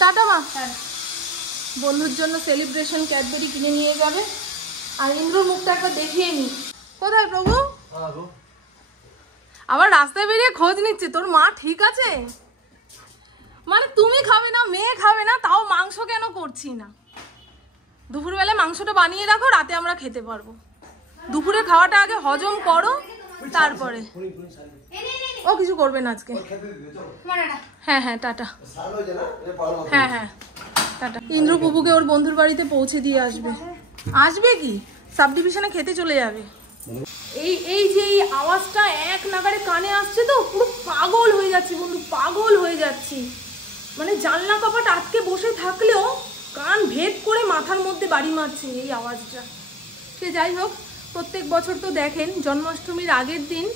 Tata মা। বন্ধুর জন্য সেলিব্রেশন ক্যাডবেরি কিনে নিয়ে যাবে। আর ইন্দ্রর মুখটা একবার দেখিয়ে নি। কোথায় প্রভু? আবার রাস্তায় বেরিয়ে খোঁজ নিচ্ছে তোর মা ঠিক আছে? মানে তুমি খাবে না, মেয়ে খাবে না, তাও মাংস কেন করছি না? দুপুরবেলায় মাংসটা বানিয়ে রাখো, রাতে আমরা খেতে পারবো। দুপুরের খাওয়াটা আগে হজম করো, তারপরে। ও কিছু করবে না আজকে। হ্যাঁ হ্যাঁ টাটা। হ্যাঁ হ্যাঁ টাটা। ইন্দ্র প্রভুকে ওর বন্ধুর বাড়িতে পৌঁছে দিয়ে আসবে। আসবে কি, সাব ডিভিশনে খেতে চলে যাবে। এই যে এই আওয়াজটা এক নাগারে কানে আসছে তো, পুরো পাগল হয়ে যাচ্ছি বন্ধু, পাগল হয়ে যাচ্ছি। মানে জানলা কপাট আটকে বসে থাকলেও কান ভেদ করে মাথার মধ্যে বাড়ি মারছে এই আওয়াজটা। সে যাই হোক, প্রত্যেক বছর তো দেখেন জন্মাষ্টমীর আগের দিন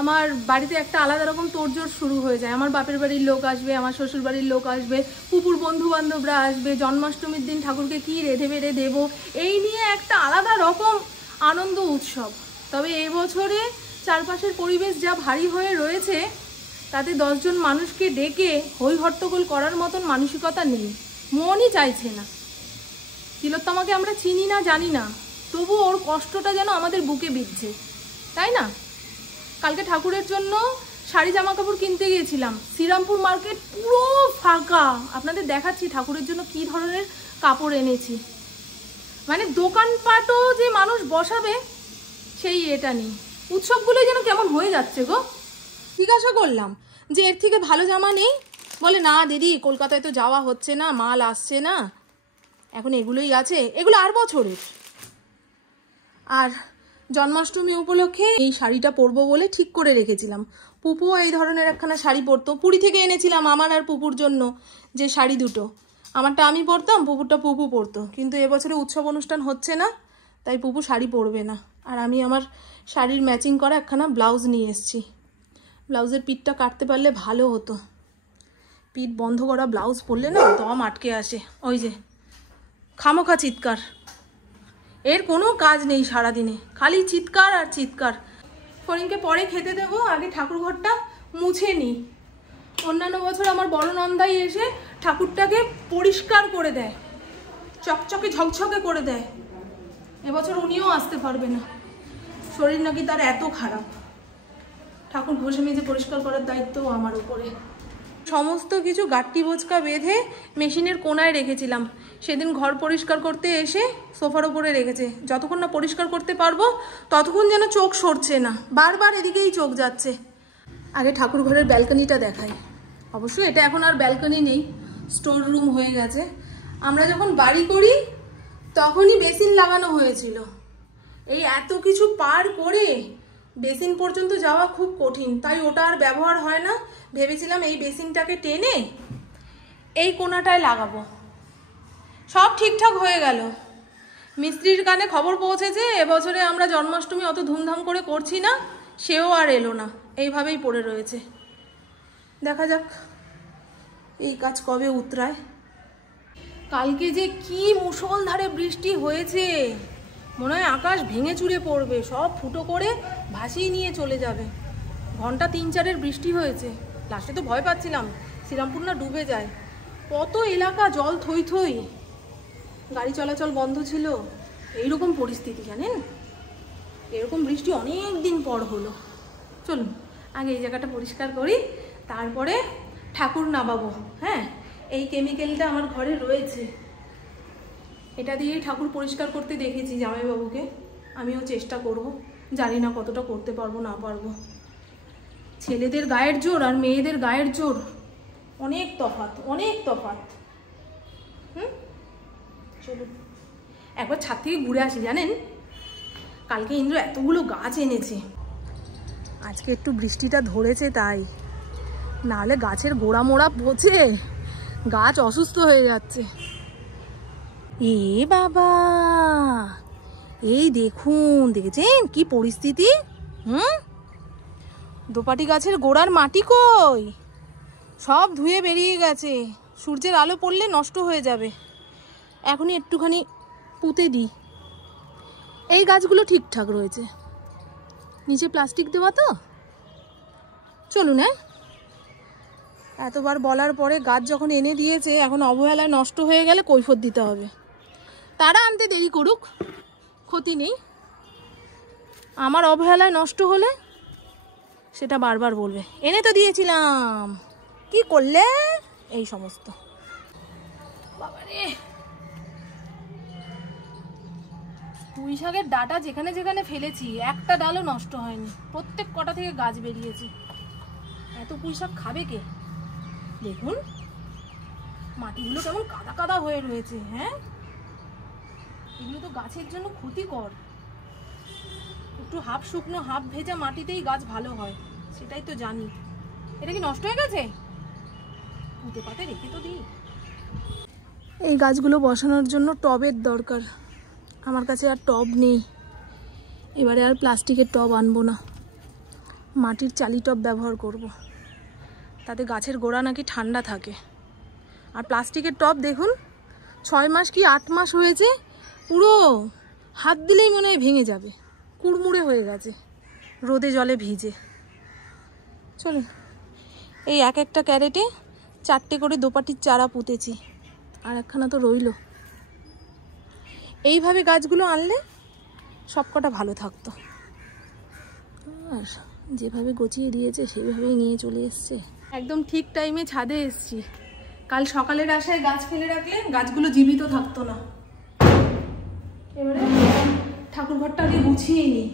আমার বাড়িতে একটা আলাদা রকম তোড়জোড় শুরু হয়ে যায়। আমার বাপের বাড়ির লোক আসবে, আমার শ্বশুর বাড়ির লোক আসবে, পুপুর বন্ধু বান্ধবরা আসবে। জন্মাষ্টমীর দিন ঠাকুরকে কি রেঁধে বেড়ে দেবো, এই নিয়ে একটা আলাদা রকম আনন্দ উৎসব। তবে এবছরে চারপাশের পরিবেশ যা ভারী হয়ে রয়েছে, তাতে 10 জন মানুষকে ডেকে হই হট্টগোল করার মতন মানসিকতা নেই, মনই চাইছে না। তিলোত্তমাকে আমরা চিনি না, জানি না, তবু ওর কষ্টটা যেন আমাদের বুকে বিঁধছে, তাই না? কালকে ঠাকুরের জন্য শাড়ি জামা কাপড় কিনতে গিয়েছিলাম, শ্রীরামপুর মার্কেট পুরো ফাঁকা। আপনাদের দেখাচ্ছি ঠাকুরের জন্য কি ধরনের কাপড় এনেছি। মানে দোকানপাটও যে মানুষ বসাবে সেই এটা নেই। উৎসবগুলো যেন কেমন হয়ে যাচ্ছে গো। জিজ্ঞাসা করলাম যে এর থেকে ভালো জামা নেই? বলে না দিদি, কলকাতায় তো যাওয়া হচ্ছে না, মাল আসছে না, এখন এগুলোই আছে, এগুলো আর বছরের। আর জন্মাষ্টমী উপলক্ষে এই শাড়িটা পরবো বলে ঠিক করে রেখেছিলাম। পুপুও এই ধরনের একখানা শাড়ি পরতো, পুরী থেকে এনেছিলাম আমার আর পুপুর জন্য যে শাড়ি দুটো। আমারটা আমি পরতাম, পুপুরটা পুপু পরতো। কিন্তু এবছরে উৎসব অনুষ্ঠান হচ্ছে না, তাই পুপু শাড়ি পরবে না। আর আমি আমার শাড়ির ম্যাচিং করা একখানা ব্লাউজ নিয়ে এসেছি। ব্লাউজের পিঠটা কাটতে পারলে ভালো হতো। পিঠ বন্ধ করা ব্লাউজ পরলে না দম আটকে আসে। ওই যে খামোখা চিৎকার, এর কোনো কাজ নেই সারাদিনে, খালি চিৎকার আর চিৎকার। ফরিনকে পরে খেতে দেবো, আগে ঠাকুর ঘরটা মুছে নিই। অন্যান্য বছর আমার বড় নন্দাই এসে ঠাকুরটাকে পরিষ্কার করে দেয়, চকচকে ঝকঝকে করে দেয়। এবছর উনিও আসতে পারবে না, শরীর নাকি তার এত খারাপ। ঠাকুর ঘষে মেজে পরিষ্কার করার দায়িত্বও আমার উপরে। সমস্ত কিছু গাট্টি বোচকা বেঁধে মেশিনের কোনায় রেখেছিলাম। সেদিন ঘর পরিষ্কার করতে এসে সোফার ওপরে রেখেছে। যতক্ষণ না পরিষ্কার করতে পারবো ততক্ষণ যেন চোখ সরছে না, বারবার এদিকেই চোখ যাচ্ছে। আগে ঠাকুর ঘরের ব্যালকনিটা দেখাই। অবশ্য এটা এখন আর ব্যালকনি নেই, স্টোর রুম হয়ে গেছে। আমরা যখন বাড়ি করি তখনই বেসিন লাগানো হয়েছিল। এই এত কিছু পার করে বেসিন পর্যন্ত যাওয়া খুব কঠিন, তাই ওটা আর ব্যবহার হয় না। ভেবেছিলাম এই বেসিনটাকে টেনে এই কোণাটায় লাগাবো। সব ঠিকঠাক হয়ে গেল। মিস্ত্রির কানে খবর পৌঁছেছে এবছরে আমরা জন্মাষ্টমী অত ধুমধাম করে করছি না, সেও আর এলো না, এইভাবেই পড়ে রয়েছে। দেখা যাক এই কাজ কবে উতরায়। কালকে যে কি মুষলধারে বৃষ্টি হয়েছে, মনে হয় আকাশ ভেঙে চুরে পড়বে, সব ফুটো করে ভাসিয়ে নিয়ে চলে যাবে। ঘন্টা 3-4 বৃষ্টি হয়েছে। লাস্টে তো ভয় পাচ্ছিলাম শ্রীরামপুর না ডুবে যায়। কত এলাকা জল থই থই, গাড়ি চলাচল বন্ধ ছিল। এইরকম পরিস্থিতি জানেন, এরকম বৃষ্টি অনেক দিন পর হলো। চলুন আগে এই জায়গাটা পরিষ্কার করি, তারপরে ঠাকুর নামাবো। হ্যাঁ, এই কেমিক্যালটা আমার ঘরে রয়েছে, এটা দিয়েই ঠাকুর পরিষ্কার করতে দেখেছি জামাইবাবুকে। আমিও চেষ্টা করব, জানি না কতটা করতে পারবো না পারবো। ছেলেদের গায়ের জোর আর মেয়েদের গায়ের জোর অনেক তফাৎ, অনেক তফাৎ। চলুন একবার ছাদ থেকে ঘুরে আসি। জানেন কালকে ইন্দ্র এতগুলো গাছ এনেছে, আজকে একটু বৃষ্টিটা ধরেছে তাই, নাহলে গাছের গোড়া মোড়া পচে গাছ অসুস্থ হয়ে যাচ্ছে। এ বাবা, এই দেখুন, দেখেছেন কি পরিস্থিতি? দোপাটি গাছের গোড়ার মাটি কই, সব ধুয়ে বেরিয়ে গেছে। সূর্যের আলো পড়লে নষ্ট হয়ে যাবে, এখনই একটুখানি পুঁতে দিই। এই গাছগুলো ঠিকঠাক রয়েছে, নিচে প্লাস্টিক দেওয়া তো। চলুন, হ্যাঁ এতবার বলার পরে গাছ যখন এনে দিয়েছে, এখন অবহেলায় নষ্ট হয়ে গেলে কৈফিয়ত দিতে হবে। তারা আনতে দেরি করুক, ক্ষতি নেই। আমার অবহেলায় নষ্ট হলে সেটা বারবার বলবে, এনে তো দিয়েছিলাম, কি করলে, এই সমস্ত। বাবারে, পুঁই শাকের ডাটা যেখানে যেখানে ফেলেছি একটা ডালও নষ্ট হয়নি, প্রত্যেক কটা থেকে গাছ বেরিয়েছে। এত পুঁই শাক খাবে কে? দেখুন মাটিগুলো কেমন কাদা কাদা হয়ে রয়েছে। হ্যাঁ, এগুলো তো গাছের জন্য ক্ষতিকর। একটু হাফ শুকনো হাফ ভেজা মাটিতেই গাছ ভালো হয়, সেটাই তো জানি। এটা কি নষ্ট হয়ে গেছে? পুঁতে পাতে রেখে তো দিই। এই গাছগুলো বসানোর জন্য টবের দরকার, আমার কাছে আর টব নেই। এবারে আর প্লাস্টিকের টব আনবো না, মাটির চালি টব ব্যবহার করব। তাতে গাছের গোড়া নাকি ঠান্ডা থাকে। আর প্লাস্টিকের টব দেখুন, 6 মাস কি 8 মাস হয়েছে, পুরো হাত দিলেই মনে হয় ভেঙে যাবে, কুড়মুড়ে হয়ে গেছে রোদে জলে ভিজে। চলুন, এই এক একটা ক্যারেটে 4টে করে দোপাটির চারা পুঁতেছি, আর একখানা তো রইল। এইভাবে গাছগুলো আনলে সবকটা ভালো থাকতো। আর যেভাবে গচিয়ে দিয়েছে সেইভাবেই নিয়ে চলে এসছে। একদম ঠিক টাইমে ছাদে এসছি। কাল সকালের আশায় গাছ ফেলে রাখলে গাছগুলো জীবিত থাকতো না। এবারে ঠাকুর ঘরটা আগে গুছিয়ে নিই।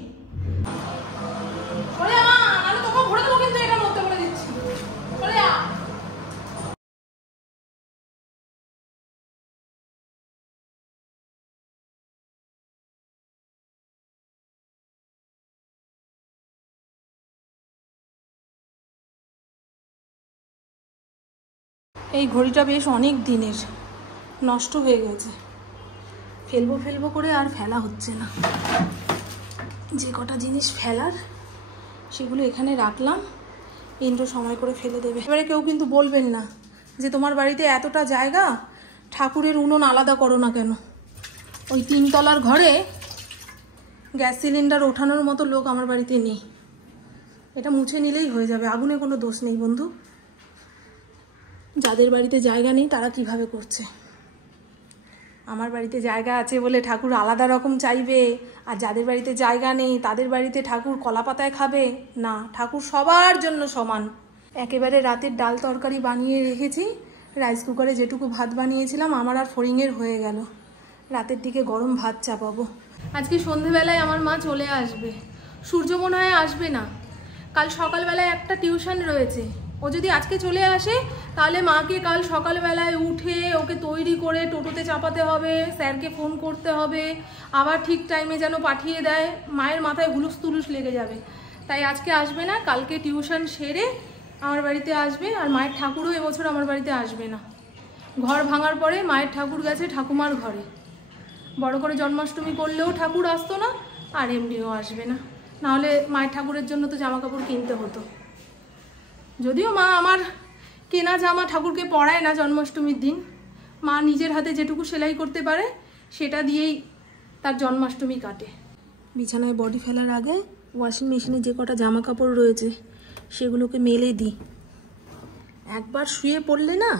এই ঘড়িটা বেশ অনেক দিনের, নষ্ট হয়ে গেছে। ফেলবো ফেলবো করে আর ফেলা হচ্ছে না। যে কটা জিনিস ফেলার সেগুলো এখানে রাখলাম, ইন্দ্র সময় করে ফেলে দেবে। এবারে কেউ কিন্তু বলবেন না যে তোমার বাড়িতে এতটা জায়গা, ঠাকুরের উনুন আলাদা করো না কেন। ওই 3 তলার ঘরে গ্যাস সিলিন্ডার ওঠানোর মতো লোক আমার বাড়িতে নেই। এটা মুছে নিলেই হয়ে যাবে, আগুনে কোনো দোষ নেই বন্ধু। যাদের বাড়িতে জায়গা নেই তারা কিভাবে করছে। আমার বাড়িতে জায়গা আছে বলে ঠাকুর আলাদা রকম চাইবে, আর যাদের বাড়িতে জায়গা নেই তাদের বাড়িতে ঠাকুর কলা পাতায় খাবে না। ঠাকুর সবার জন্য সমান। একেবারে রাতের ডাল তরকারি বানিয়ে রেখেছি, রাইস কুকারে যেটুকু ভাত বানিয়েছিলাম আমার আর ফড়িংয়ের হয়ে গেল। রাতের দিকে গরম ভাত চাপাবো। আজকে সন্ধেবেলায় আমার মা চলে আসবে। সূর্য মনে হয় আসবে না, কাল সকালবেলায় একটা টিউশন রয়েছে। ও যদি আজকে চলে আসে তাহলে মাকে কাল সকালবেলায় উঠে ওকে তৈরি করে টোটোতে চাপাতে হবে, স্যারকে ফোন করতে হবে, আবার ঠিক টাইমে যেন পাঠিয়ে দেয়। মায়ের মাথায় হুলুস তুলুস লেগে যাবে। তাই আজকে আসবে না, কালকে টিউশন সেরে আমার বাড়িতে আসবে। আর মায়ের ঠাকুরও এবছর আমার বাড়িতে আসবে না। ঘর ভাঙার পরে মায়ের ঠাকুর গেছে ঠাকুমার ঘরে। বড় করে জন্মাষ্টমী করলেও ঠাকুর আসতো না, আর এমনিও আসবে না। নাহলে মায়ের ঠাকুরের জন্য তো জামা কাপড় কিনতে হতো। যদিও মা আমার কেনা জামা ঠাকুরকে পরায় না জন্মাষ্টমীর দিন, মা নিজের হাতে যেটুকু সেলাই করতে পারে সেটা দিয়েই তার জন্মাষ্টমী কাটে। বিছানায় বডি ফেলার আগে ওয়াশিং মেশিনে যে কটা জামা কাপড় রয়েছে সেগুলোকে মেলে দিই। একবার শুয়ে পড়লে না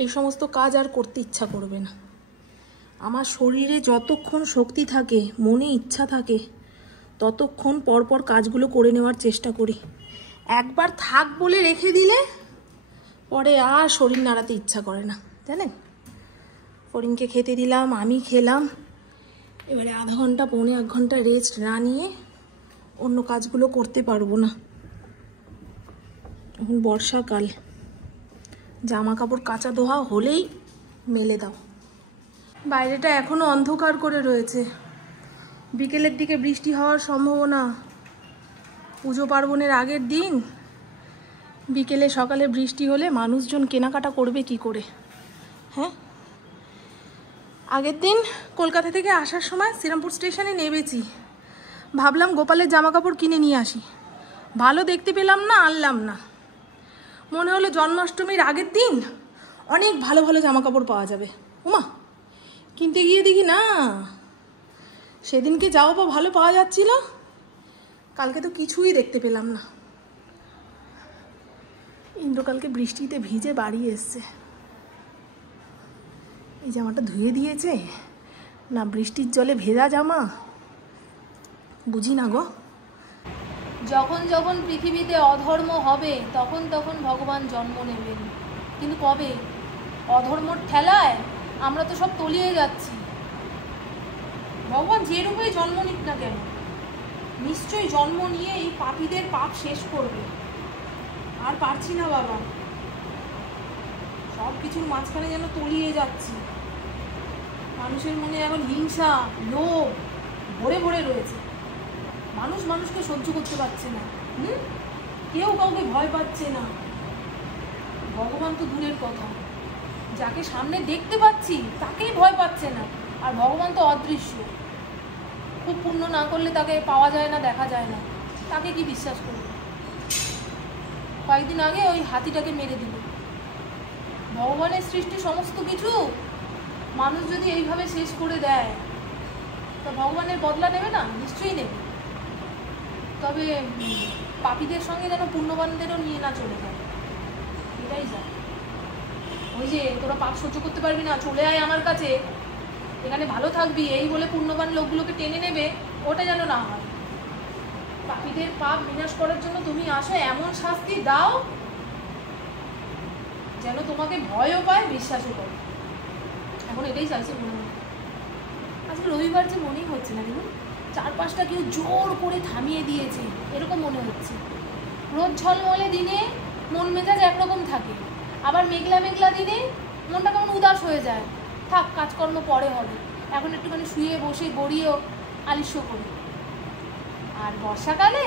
এই সমস্ত কাজ আর করতে ইচ্ছা করবে না। আমার শরীরে যতক্ষণ শক্তি থাকে, মনে ইচ্ছা থাকে, ততক্ষণ পরপর কাজগুলো করে নেওয়ার চেষ্টা করি। একবার থাক বলে রেখে দিলে পরে আর শরীর নাড়াতে ইচ্ছা করে না, জানেন। ফড়িংকে খেতে দিলাম, আমি খেলাম। এবারে আধা ঘন্টা 1.5 ঘন্টা রেস্ট না নিয়ে অন্য কাজগুলো করতে পারবো না। এখন বর্ষাকাল, জামা কাপড় কাচা ধোয়া হলেই মেলে দাও। বাইরেটা এখনো অন্ধকার করে রয়েছে, বিকেলের দিকে বৃষ্টি হওয়ার সম্ভাবনা। পুজো পার্বণের আগের দিন বিকেলে সকালে বৃষ্টি হলে মানুষজন কেনাকাটা করবে কি করে? হ্যাঁ, আগের দিন কলকাতা থেকে আসার সময় শ্রীরামপুর স্টেশনে নেমেছি, ভাবলাম গোপালের জামা কাপড় কিনে নিয়ে আসি। ভালো দেখতে পেলাম না, আনলাম না। মনে হলো জন্মাষ্টমীর আগের দিন অনেক ভালো ভালো জামা কাপড় পাওয়া যাবে। উমা, কিনতে গিয়ে দেখি না, সেদিনকে যাওয়া বা ভালো পাওয়া যাচ্ছিল, কালকে তো কিছুই দেখতে পেলাম না। ইন্দ্রকালকে বৃষ্টিতে ভিজে বাড়ি এসছে। এই জামাটা ধুয়ে দিয়েছে না বৃষ্টির জলে ভেজা জামা, বুঝি না গো। যখন যখন পৃথিবীতে অধর্ম হবে তখন তখন ভগবান জন্ম নেবেন, কিন্তু কবে? অধর্মর ঠেলায় আমরা তো সব তলিয়ে যাচ্ছি। ভগবান যে রূপে জন্ম নিক না কেন, নিশ্চয়ই জন্ম নিয়ে এই পাপীদের পাপ শেষ করবে। আর পারছি না বাবা, সব কিছুর মাঝখানে যেন তলিয়ে যাচ্ছি। মানুষের মনে এখন হিংসা, লোভ ভরে ভরে রয়েছে। মানুষ মানুষকে সহ্য করতে পারছে না, কেউ কাউকে ভয় পাচ্ছে না। ভগবান তো দূরের কথা, যাকে সামনে দেখতে পাচ্ছি তাকেই ভয় পাচ্ছে না। আর ভগবান তো অদৃশ্য, খুব পুণ্য না করলে তাকে পাওয়া যায় না, দেখা যায় না, তাকে কি বিশ্বাস করবে? কয়েকদিন আগে ওই হাতিটাকে মেরে দিল। ভগবানের সৃষ্টি সমস্ত কিছু মানুষ যদি এইভাবে শেষ করে দেয় তা ভগবানের বদলা নেবে না? নিশ্চয়ই নেবে। তবে পাপীদের সঙ্গে যেন পুণ্যবানদেরও নিয়ে না চলে যায়, এটাই যা। ওই যে তোরা পাপ সহ্য করতে পারবি না, চলে আয় আমার কাছে, এখানে ভালো থাকবি, এই বলে পুণ্যবান লোকগুলোকে টেনে নেবে, ওটা যেন না হয়। পাপীদের পাপ বিনাশ করার জন্য তুমি আসো, এমন শাস্তি দাও যেন তোমাকে ভয়ও পায়, বিশ্বাসও করে। এখন এটাই চাইছে মনে হয়। আজকে রবিবার যে মনেই হচ্ছে না, দেখুন চারপাশটা কেউ জোর করে থামিয়ে দিয়েছে এরকম মনে হচ্ছে। রোদ ঝলমলে দিনে মন মেজাজ একরকম থাকে, আবার মেঘলা মেঘলা দিনে মনটা কেমন উদাস হয়ে যায়। থাক, কাজকর্ম পরে হবে, এখন একটুখানি শুয়ে বসে গড়িয়েও আলিস্য করি। আর বর্ষাকালে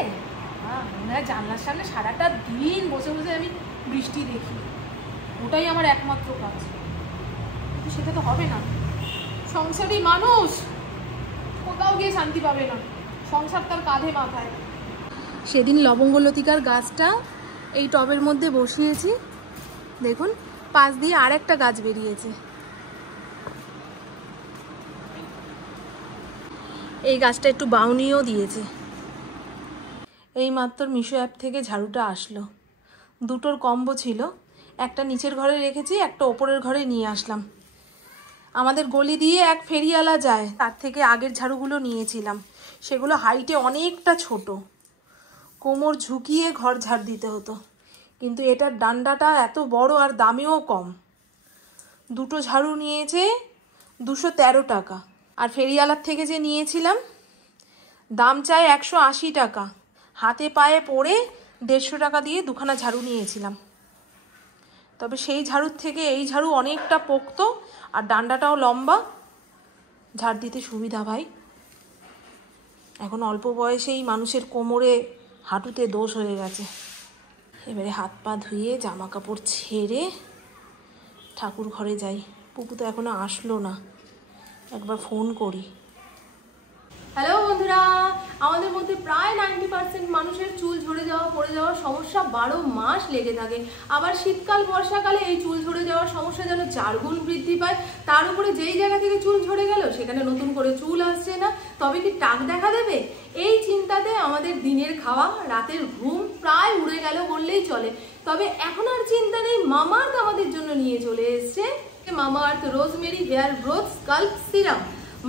মনে হয় জানলার সামনে সারাটা দিন বসে বসে আমি বৃষ্টি দেখি, ওটাই আমার একমাত্র কাজ। কিন্তু সেটা তো হবে না, সংসারী মানুষ কোথাও গিয়ে শান্তি পাবে না, সংসার তার কাঁধে মাথায়। সেদিন লবঙ্গলতিকার গাছটা এই টবের মধ্যে বসিয়েছি, দেখুন পাশ দিয়ে আর একটা গাছ বেরিয়েছে। এই গাছটা একটু বাউনিও দিয়েছে। এই মাত্র মিশো অ্যাপ থেকে ঝাড়ুটা আসলো, দুটোর কম্বো ছিল, একটা নিচের ঘরে রেখেছি, একটা ওপরের ঘরে নিয়ে আসলাম। আমাদের গলি দিয়ে এক ফেরিওয়ালা যায়, তার থেকে আগের ঝাড়ুগুলো নিয়েছিলাম, সেগুলো হাইটে অনেকটা ছোট, কোমর ঝুঁকিয়ে ঘর ঝাড় দিতে হতো। কিন্তু এটার ডান্ডাটা এত বড় আর দামেও কম। দুটো ঝাড়ু নিয়েছে 213 টাকা, আর ফেরিওয়ালার থেকে যে নিয়েছিলাম দাম চায় 180 টাকা। হাতে পায়ে পড়ে 150 টাকা দিয়ে দুখানা ঝাড়ু নিয়েছিলাম। তবে সেই ঝাড়ুর থেকে এই ঝাড়ু অনেকটা পোক্ত আর ডান্ডাটাও লম্বা, ঝাড় দিতে সুবিধা ভাই। এখন অল্প বয়সেই মানুষের কোমরে হাঁটুতে দোষ হয়ে গেছে। এবারে হাত পা ধুয়ে জামা কাপড় ছেড়ে ঠাকুর ঘরে যাই। পুপু তো এখনো আসলো না, একবার ফোন করি। হ্যালো বন্ধুরা, আমাদের মধ্যে প্রায় 90% মানুষের চুল ঝরে যাওয়া, পড়ে যাওয়ার সমস্যা 12 মাস লেগে থাকে। আবার শীতকাল বর্ষাকালে এই চুল ঝরে যাওয়ার সমস্যা যেন 4 গুণ বৃদ্ধি পায়। তার উপরে যেই জায়গা থেকে চুল ঝরে গেল সেখানে নতুন করে চুল আসছে না, তবে কি টাক দেখা দেবে? এই চিন্তাতে আমাদের দিনের খাওয়া, রাতের ঘুম প্রায় উড়ে গেল বললেই চলে। তবে এখন আর চিন্তা নেই, মামাআর্থ আমাদের জন্য নিয়ে চলে এসছে Mamaearth rosemary hair growth scalp serum,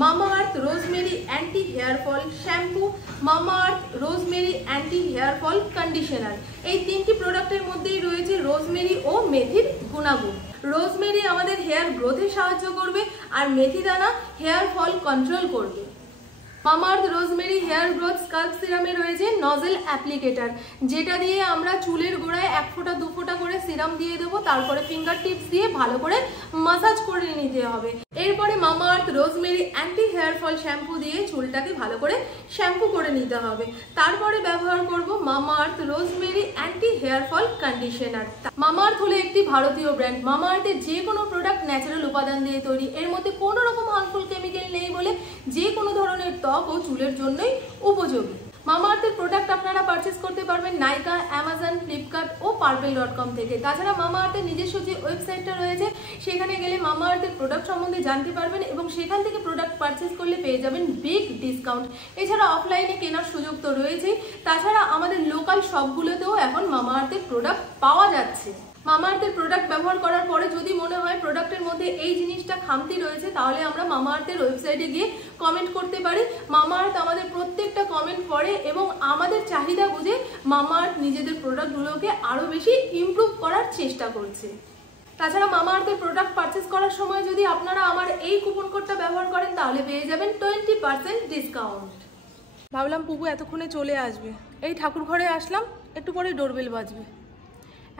Mamaearth rosemary anti hair fall shampoo, Mamaearth rosemary anti hair fall conditioner. এই তিনটি প্রোডাক্টের মধ্যেই রয়েছে রোজমেরি ও মেথির গুণাগুণ। রোজমেরি আমাদের হেয়ার গ্রোথে সাহায্য করবে আর মেথি দানা হেয়ার ফল কন্ট্রোল করবে। Mamaearth rosemary hair growth scalp সিরামে রয়েছে নজেল অ্যাপ্লিকেটার, যেটা দিয়ে আমরা চুলের গোড়ায় 1 ফোঁটা 2 ফোঁটা করে সিরাম দিয়ে দেবো, তারপরে ফিঙ্গার টিপস দিয়ে ভালো করে মাসাজ করে নিতে হবে। এরপরে Mamaearth rosemary anti hair fall shampoo দিয়ে চুলটাকে ভালো করে শ্যাম্পু করে নিতে হবে। তারপরে ব্যবহার করব Mamaearth rosemary anti hair fall conditioner. Mamaearth হলো একটি ভারতীয় ব্র্যান্ড। মামাআর্থের যে কোনো প্রোডাক্ট ন্যাচারাল উপাদান দিয়ে তৈরি, এর মধ্যে কোনো রকম হার্মফুল কেমিক্যাল নেই বলে যে কোনো ধরনের ত্বক ও চুলের জন্যই উপযোগী। মামাআর্থের প্রোডাক্ট আপনারা পারচেস করতে পারবেন নাইকা, অ্যামাজন, ফ্লিপকার্ট ও পার্পেল.com থেকে। তাছাড়া মামাআর্থের নিজস্ব যে ওয়েবসাইটটা রয়েছে সেখানে গেলে মামাআর্থের প্রোডাক্ট সম্বন্ধে জানতে পারবেন এবং সেখান থেকে প্রোডাক্ট পারচেস করলে পেয়ে যাবেন বিগ ডিসকাউন্ট। এছাড়া অফলাইনে কেনার সুযোগ তো রয়েছেই, তাছাড়া আমাদের লোকাল শপগুলোতেও এখন মামাআর্থের প্রোডাক্ট পাওয়া যাচ্ছে। মামাআর্থের প্রোডাক্ট ব্যবহার করার পরে যদি মনে হয় প্রোডাক্টের মধ্যে এই জিনিসটা খামতি রয়েছে, তাহলে আমরা মামাআর্থের ওয়েবসাইটে গিয়ে কমেন্ট করতে পারি। মামাআর্থ আমাদের প্রত্যেকটা কমেন্ট পড়ে এবং আমাদের চাহিদা বুঝে মামাআর্থ নিজেদের প্রোডাক্টগুলোকে আরও বেশি ইমপ্রুভ করার চেষ্টা করছে। তাছাড়া মামাআর্থের প্রোডাক্ট পারচেস করার সময় যদি আপনারা আমার এই কুপন কোডটা ব্যবহার করেন তাহলে পেয়ে যাবেন 20% ডিসকাউন্ট। ভাবলাম পুপু এতক্ষণে চলে আসবে, এই ঠাকুর ঘরে আসলাম, একটু পরে ডোরবেল বাজবে।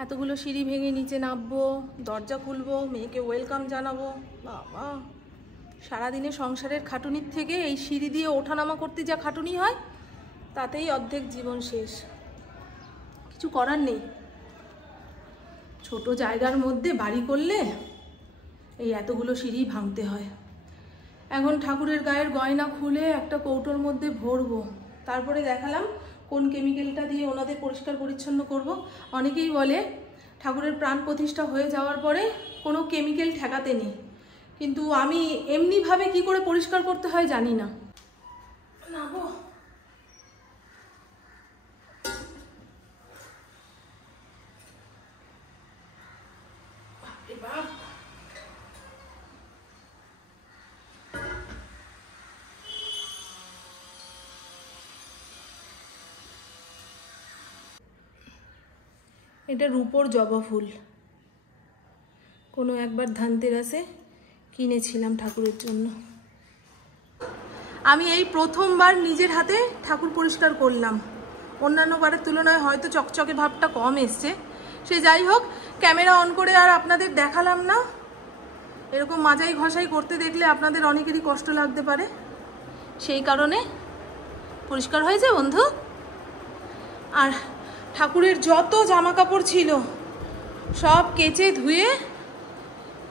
এতগুলো সিঁড়ি ভেঙে নিচে নামবো, দরজা খুলবো, মেয়েকে ওয়েলকাম জানাবো। বাবা, সারাদিনে সংসারের খাটুনির থেকে এই সিঁড়ি দিয়ে ওঠানামা করতে যা খাটুনি হয় তাতেই অর্ধেক জীবন শেষ। কিছু করার নেই, ছোট জায়গার মধ্যে বাড়ি করলে এই এতগুলো সিঁড়ি ভাঙতে হয়। এখন ঠাকুরের গায়ের গয়না খুলে একটা কৌটোর মধ্যে ভরবো, তারপরে দেখালাম কোন কেমিক্যালটা দিয়ে ওনাদের পরিষ্কার পরিচ্ছন্ন করব। অনেকেই বলে ঠাকুরের প্রাণ প্রতিষ্ঠা হয়ে যাওয়ার পরে কোনো কেমিক্যাল ঠেকাতে নেই, কিন্তু আমি এমনিভাবে কি করে পরিষ্কার করতে হয় জানি না। নাবো, এটা রূপোর জবা ফুল, কোনো একবার ধানতেরাসে কিনেছিলাম ঠাকুরের জন্য। আমি এই প্রথমবার নিজের হাতে ঠাকুর পরিষ্কার করলাম, অন্যান্য বারের তুলনায় হয়তো চকচকে ভাবটা কম এসছে। সে যাই হোক, ক্যামেরা অন করে আর আপনাদের দেখালাম না, এরকম মাজাই ঘষাই করতে দেখলে আপনাদের অনেকেরই কষ্ট লাগতে পারে, সেই কারণে পরিষ্কার হয়েছে বন্ধু। আর ঠাকুরের যত জামা কাপড় ছিল সব কেচে ধুয়ে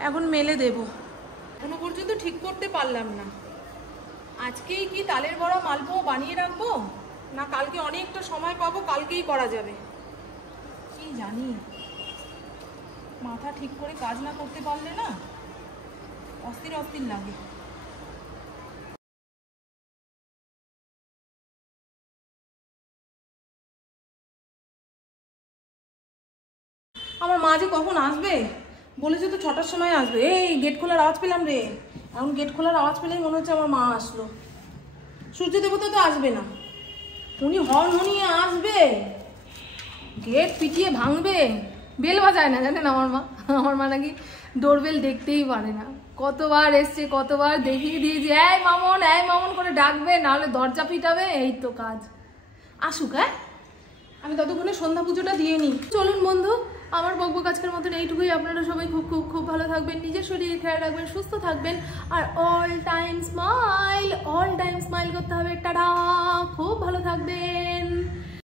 এখন মেলে দেব। এখনো পর্যন্ত ঠিক করতে পারলাম না, আজকেই কি তালের বড়া মালপো বানিয়ে রাখবো না কালকে অনেকটা সময় পাবো কালকেই করা যাবে, কি জানি। মাথা ঠিক করে কাজ না করতে পারলে না অস্থির অস্থির লাগে। আমার মা যে কখন আসবে বলেছে তো 6টার সময় আসবে। এই গেট খোলার আওয়াজ পেলাম রে, এখন গেট খোলার আওয়াজ পেলেই মনে হচ্ছে আমার মা আসলো। সূর্য দেবতা তো আসবে না, উনি হর্ন হনিয়ে আসবে, গেট পিটিয়ে ভাঙবে। বেল বাজায় না জানেন আমার মা নাকি ডোরবেল দেখতেই পারে না। কতবার এসছে, কতবার দেখিয়ে দিয়েছি এই মামন করে ডাকবে, নাহলে দরজা পিটাবে, এই তো কাজ। আসুক, হ্যাঁ আমি ততক্ষণে সন্ধ্যা পুজোটা দিয়ে নিই। চলুন বন্ধু, আমার বকবক আজকের মতন এইটুকুই। আপনারা সবাই খুব খুব খুব ভালো থাকবেন, নিজের শরীর খেয়াল রাখবেন, সুস্থ থাকবেন, আর অল টাইম স্মাইল করতে হবে। টাটা, খুব ভালো থাকবেন।